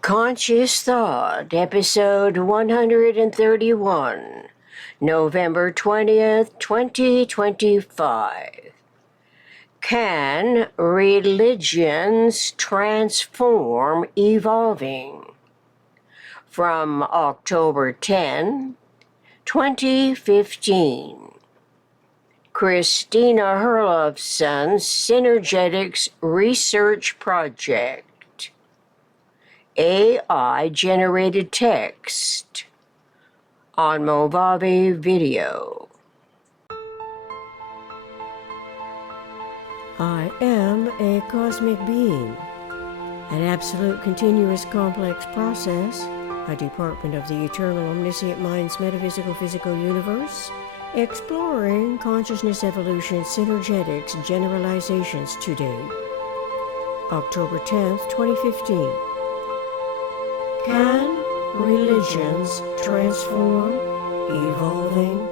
Conscious Thought, episode 131, November 20th, 2025. Can religions transform evolving? From October 10, 2015. Christina Herlofson's Synergetics Research Project. AI-generated text on Mojave Video. I am a cosmic being, an absolute continuous complex process, a department of the eternal omniscient mind's metaphysical physical universe, exploring consciousness evolution synergetics generalizations today. October 10th, 2015. Can religions transform evolving?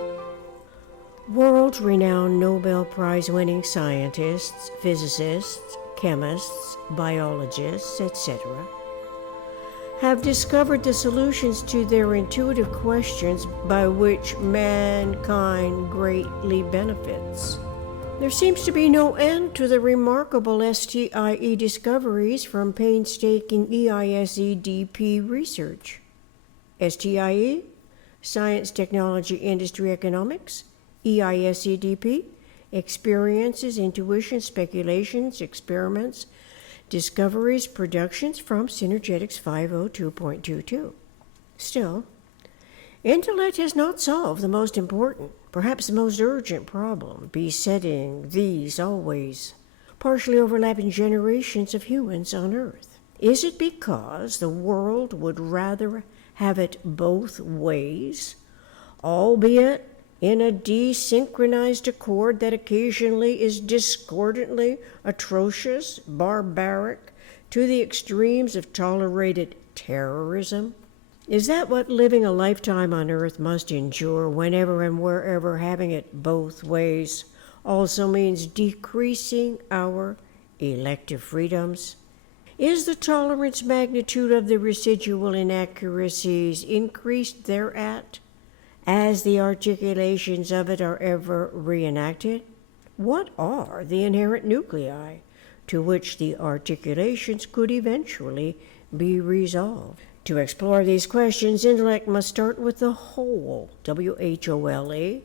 World-renowned Nobel Prize-winning scientists, physicists, chemists, biologists, etc., have discovered the solutions to their intuitive questions by which mankind greatly benefits. There seems to be no end to the remarkable STIE discoveries from painstaking EISEDP research. STIE, Science, Technology, Industry, Economics. EISEDP, Experiences, Intuition, Speculations, Experiments, Discoveries, Productions from Synergetics 502.22. Still, intellect has not solved the most important, perhaps the most urgent problem besetting these always partially overlapping generations of humans on Earth. Is it because the world would rather have it both ways, albeit in a desynchronized accord that occasionally is discordantly atrocious, barbaric, to the extremes of tolerated terrorism? Is that what living a lifetime on Earth must endure whenever and wherever having it both ways also means decreasing our elective freedoms? Is the tolerance magnitude of the residual inaccuracies increased thereat as the articulations of it are ever reenacted? What are the inherent nuclei to which the articulations could eventually be resolved? To explore these questions, intellect must start with the whole, WHOLE,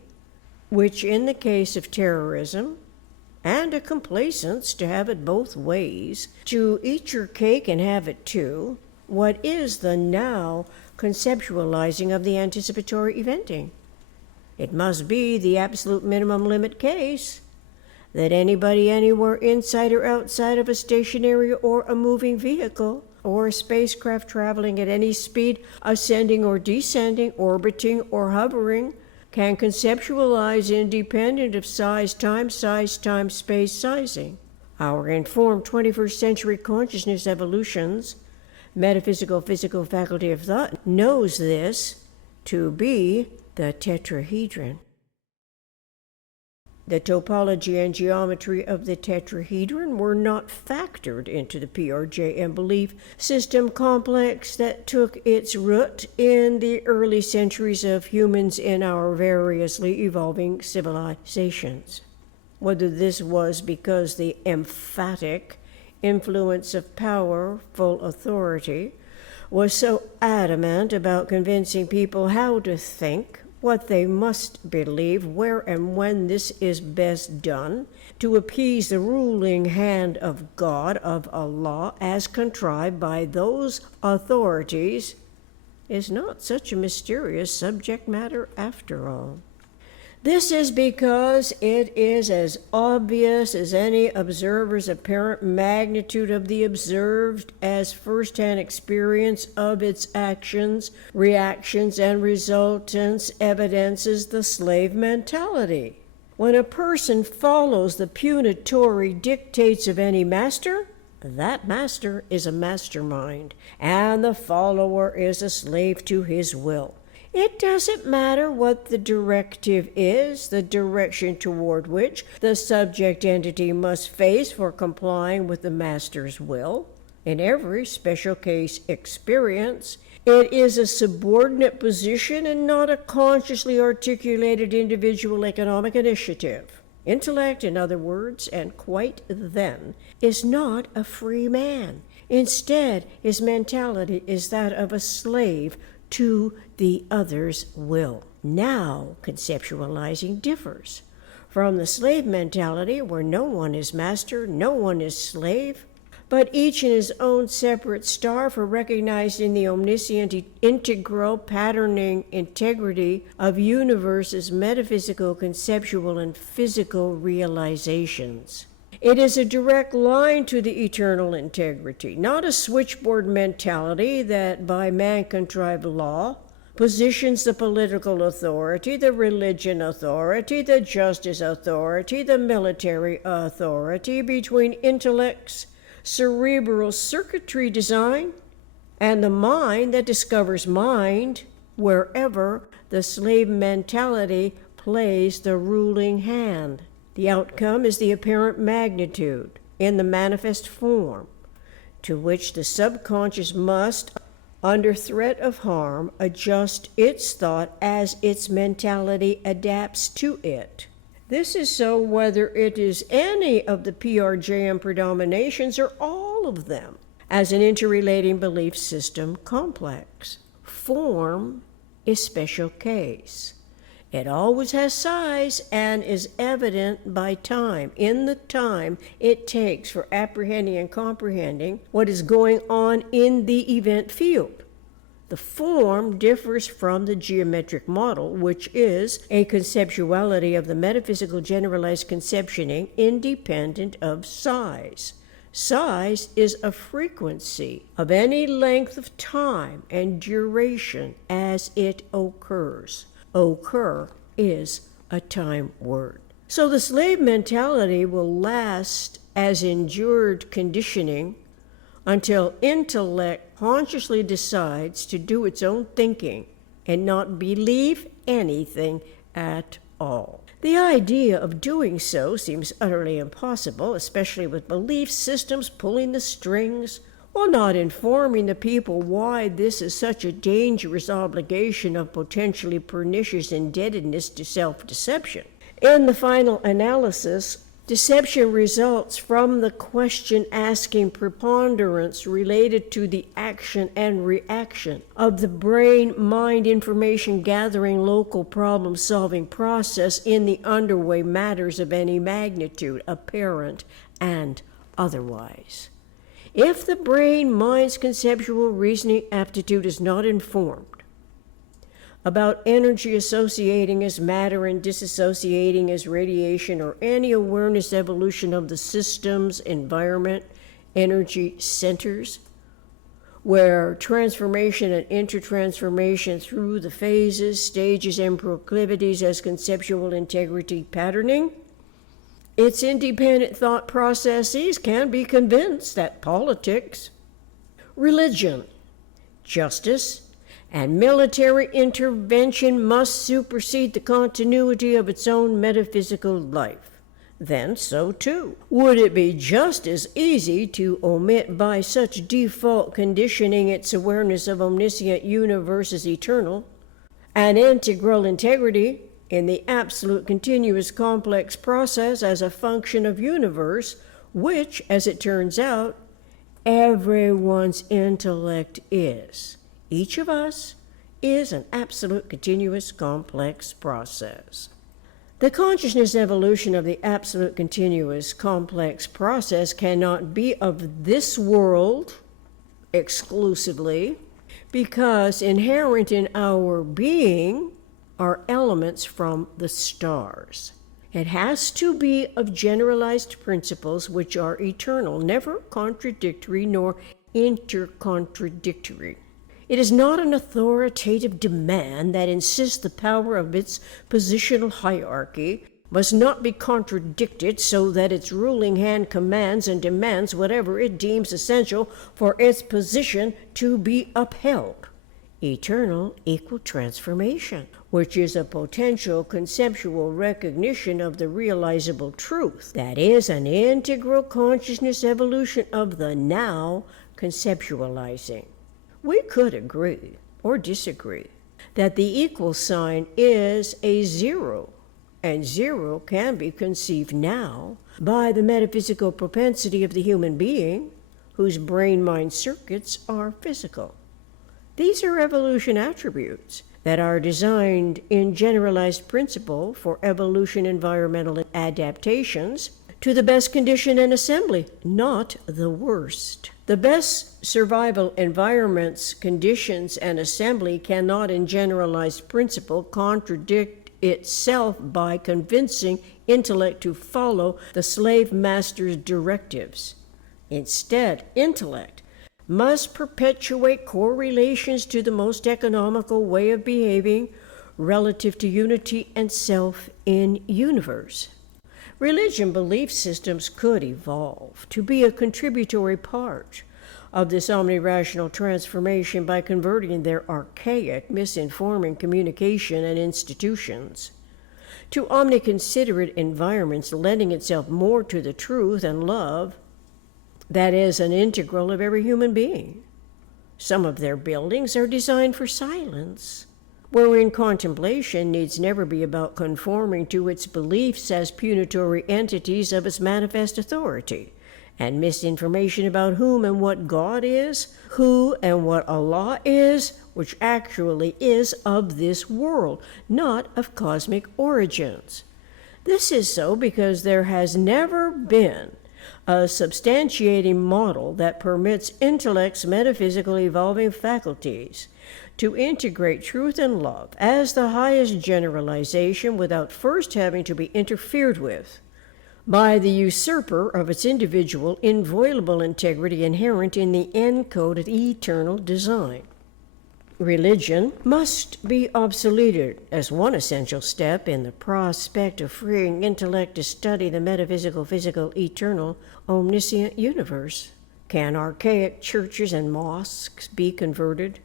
which in the case of terrorism, and a complacence to have it both ways, to eat your cake and have it too, what is the now conceptualizing of the anticipatory eventing? It must be the absolute minimum limit case that anybody anywhere inside or outside of a stationary or a moving vehicle or a spacecraft traveling at any speed, ascending or descending, orbiting or hovering, can conceptualize independent of size times space sizing. Our informed 21st century consciousness evolutions, metaphysical physical faculty of thought, knows this to be the tetrahedron. The topology and geometry of the tetrahedron were not factored into the PRJM belief system complex that took its root in the early centuries of humans in our variously evolving civilizations. Whether this was because the emphatic influence of powerful authority was so adamant about convincing people how to think, what they must believe, where and when this is best done, to appease the ruling hand of God, of Allah, as contrived by those authorities, is not such a mysterious subject matter after all. This is because it is as obvious as any observer's apparent magnitude of the observed as first-hand experience of its actions, reactions, and resultants evidences the slave mentality. When a person follows the punitory dictates of any master, that master is a mastermind, and the follower is a slave to his will. It doesn't matter what the directive is, the direction toward which the subject entity must face for complying with the master's will. In every special case experience, it is a subordinate position and not a consciously articulated individual economic initiative. Intellect, in other words, and quite then, is not a free man. Instead, his mentality is that of a slave to the other's will. Now, conceptualizing differs from the slave mentality where no one is master, no one is slave, but each in his own separate star for recognizing the omniscient integral patterning integrity of universe's metaphysical, conceptual, and physical realizations. It is a direct line to the eternal integrity, not a switchboard mentality that by man-contrived law positions the political authority, the religion authority, the justice authority, the military authority between intellects, cerebral circuitry design, and the mind that discovers mind wherever the slave mentality plays the ruling hand. The outcome is the apparent magnitude in the manifest form, to which the subconscious must, under threat of harm, adjust its thought as its mentality adapts to it. This is so whether it is any of the PRJM predominations or all of them, as an interrelating belief system complex. Form is special case. It always has size and is evident by time, in the time it takes for apprehending and comprehending what is going on in the event field. The form differs from the geometric model, which is a conceptuality of the metaphysical generalized conceptioning independent of size. Size is a frequency of any length of time and duration as it occurs. Occur is a time word. So the slave mentality will last as endured conditioning until intellect consciously decides to do its own thinking and not believe anything at all. The idea of doing so seems utterly impossible, especially with belief systems pulling the strings, while not informing the people why this is such a dangerous obligation of potentially pernicious indebtedness to self-deception. In the final analysis, deception results from the question-asking preponderance related to the action and reaction of the brain-mind information-gathering local problem-solving process in the underway matters of any magnitude, apparent and otherwise. If the brain-mind's conceptual reasoning aptitude is not informed about energy associating as matter and disassociating as radiation, or any awareness evolution of the system's environment, energy centers, where transformation and intertransformation through the phases, stages, and proclivities as conceptual integrity patterning, its independent thought processes can be convinced that politics, religion, justice, and military intervention must supersede the continuity of its own metaphysical life. Then so too would it be just as easy to omit by such default conditioning its awareness of omniscient universe as eternal and integral integrity in the absolute continuous complex process as a function of universe, which, as it turns out, everyone's intellect is. Each of us is an absolute continuous complex process. The consciousness evolution of the absolute continuous complex process cannot be of this world exclusively, because inherent in our being are elements from the stars. It has to be of generalized principles which are eternal, never contradictory nor intercontradictory. It is not an authoritative demand that insists the power of its positional hierarchy must not be contradicted so that its ruling hand commands and demands whatever it deems essential for its position to be upheld. Eternal equal transformation, which is a potential conceptual recognition of the realizable truth, that is an integral consciousness evolution of the now conceptualizing. We could agree or disagree that the equal sign is a zero, and zero can be conceived now by the metaphysical propensity of the human being, whose brain-mind circuits are physical. These are evolution attributes that are designed in generalized principle for evolution environmental adaptations to the best condition and assembly, not the worst. The best survival environments, conditions, and assembly cannot in generalized principle contradict itself by convincing intellect to follow the slave master's directives. Instead, intellect must perpetuate correlations to the most economical way of behaving relative to unity and self in universe. Religion belief systems could evolve to be a contributory part of this omnirational transformation by converting their archaic, misinforming communication and institutions to omniconsiderate environments, lending itself more to the truth and love that is an integral of every human being. Some of their buildings are designed for silence, wherein contemplation needs never be about conforming to its beliefs as punitory entities of its manifest authority, and misinformation about whom and what God is, who and what Allah is, which actually is of this world, not of cosmic origins. This is so because there has never been a substantiating model that permits intellect's metaphysical evolving faculties to integrate truth and love as the highest generalization without first having to be interfered with by the usurper of its individual, inviolable integrity inherent in the encoded eternal design. Religion must be obsoleted as one essential step in the prospect of freeing intellect to study the metaphysical, physical, eternal, omniscient universe. Can archaic churches and mosques be converted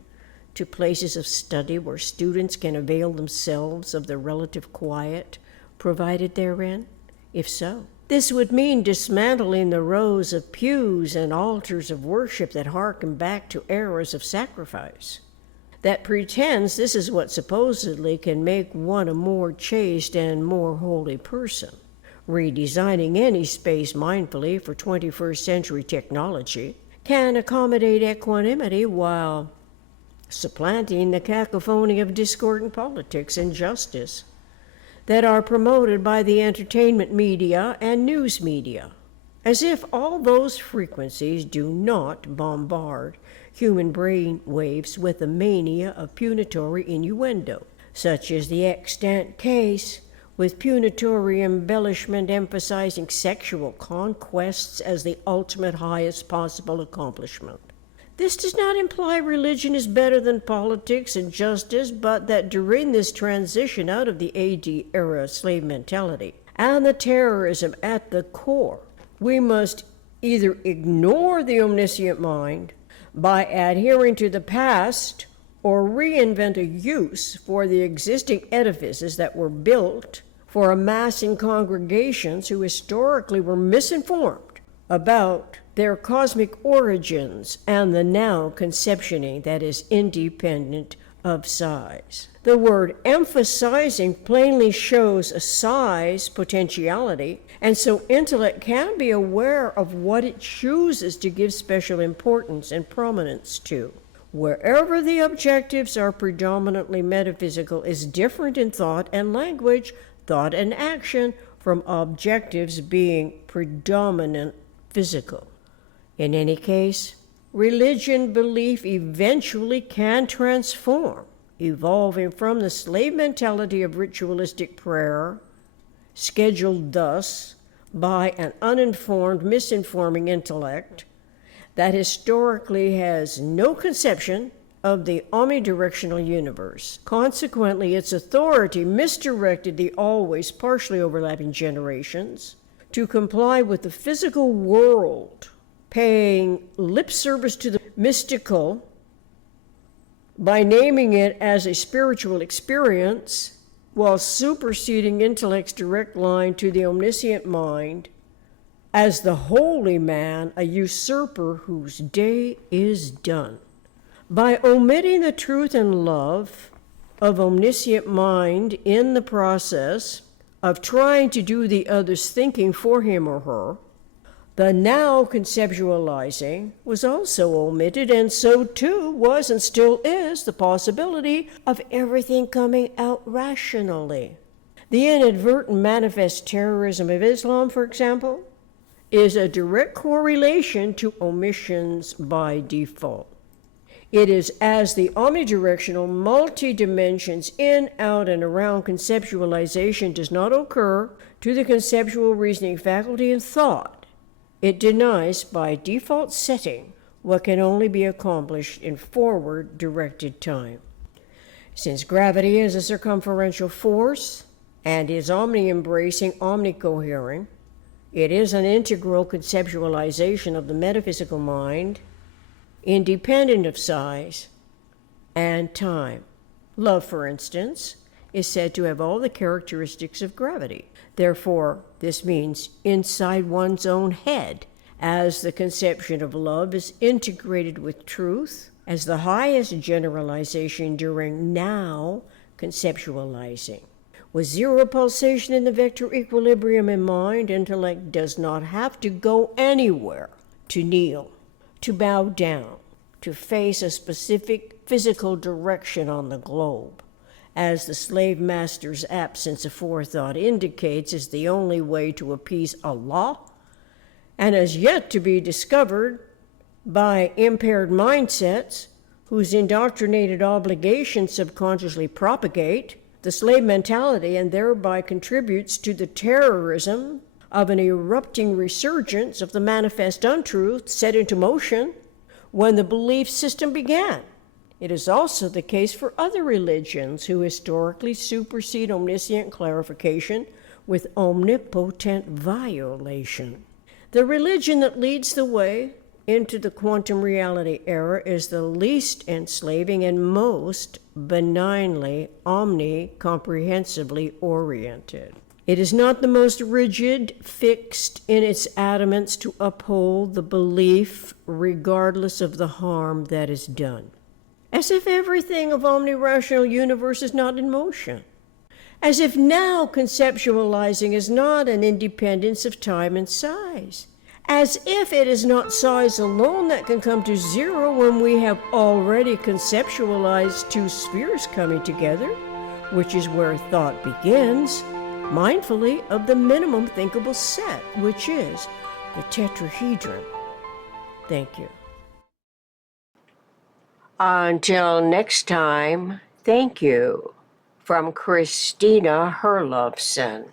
to places of study where students can avail themselves of the relative quiet provided therein? If so, this would mean dismantling the rows of pews and altars of worship that harken back to eras of sacrifice, that pretends this is what supposedly can make one a more chaste and more holy person. Redesigning any space mindfully for 21st century technology can accommodate equanimity while supplanting the cacophony of discordant politics and justice that are promoted by the entertainment media and news media, as if all those frequencies do not bombard human brain waves with a mania of punitory innuendo, such is the extant case with punitory embellishment emphasizing sexual conquests as the ultimate highest possible accomplishment. This does not imply religion is better than politics and justice, but that during this transition out of the AD era slave mentality and the terrorism at the core, we must either ignore the omniscient mind by adhering to the past or reinvent a use for the existing edifices that were built for amassing congregations who historically were misinformed about their cosmic origins and the now conceptioning that is independent of size. The word emphasizing plainly shows a size potentiality, and so intellect can be aware of what it chooses to give special importance and prominence to. Wherever the objectives are predominantly metaphysical is different in thought and language, thought and action, from objectives being predominant physical. In any case, religion belief eventually can transform, evolving from the slave mentality of ritualistic prayer, scheduled thus by an uninformed, misinforming intellect that historically has no conception of the omnidirectional universe. Consequently, its authority misdirected the always partially overlapping generations to comply with the physical world, paying lip service to the mystical by naming it as a spiritual experience, while superseding intellect's direct line to the omniscient mind as the holy man, a usurper whose day is done. By omitting the truth and love of omniscient mind in the process of trying to do the other's thinking for him or her, the now conceptualizing was also omitted, and so too was and still is the possibility of everything coming out rationally. The inadvertent manifest terrorism of Islam, for example, is a direct correlation to omissions by default. It is as the omnidirectional multi-dimensions in, out, and around conceptualization does not occur to the conceptual reasoning faculty and thought. It denies by default setting what can only be accomplished in forward-directed time. Since gravity is a circumferential force and is omni-embracing, omni-cohering, it is an integral conceptualization of the metaphysical mind, independent of size and time. Love, for instance, is said to have all the characteristics of gravity. Therefore, this means inside one's own head, as the conception of love is integrated with truth as the highest generalization during now conceptualizing. With zero pulsation in the vector equilibrium in mind, intellect does not have to go anywhere to kneel, to bow down, to face a specific physical direction on the globe, as the slave master's absence of forethought indicates is the only way to appease Allah, and has yet to be discovered by impaired mindsets whose indoctrinated obligations subconsciously propagate the slave mentality and thereby contributes to the terrorism of an erupting resurgence of the manifest untruth set into motion when the belief system began. It is also the case for other religions who historically supersede omniscient clarification with omnipotent violation. The religion that leads the way into the quantum reality era is the least enslaving and most benignly, omni-comprehensively oriented. It is not the most rigid, fixed in its adamants to uphold the belief regardless of the harm that is done. As if everything of omni-rational universe is not in motion. As if now conceptualizing is not an independence of time and size. As if it is not size alone that can come to zero when we have already conceptualized two spheres coming together, which is where thought begins, mindfully of the minimum thinkable set, which is the tetrahedron. Thank you. Until next time, thank you. From Christina Herlofson.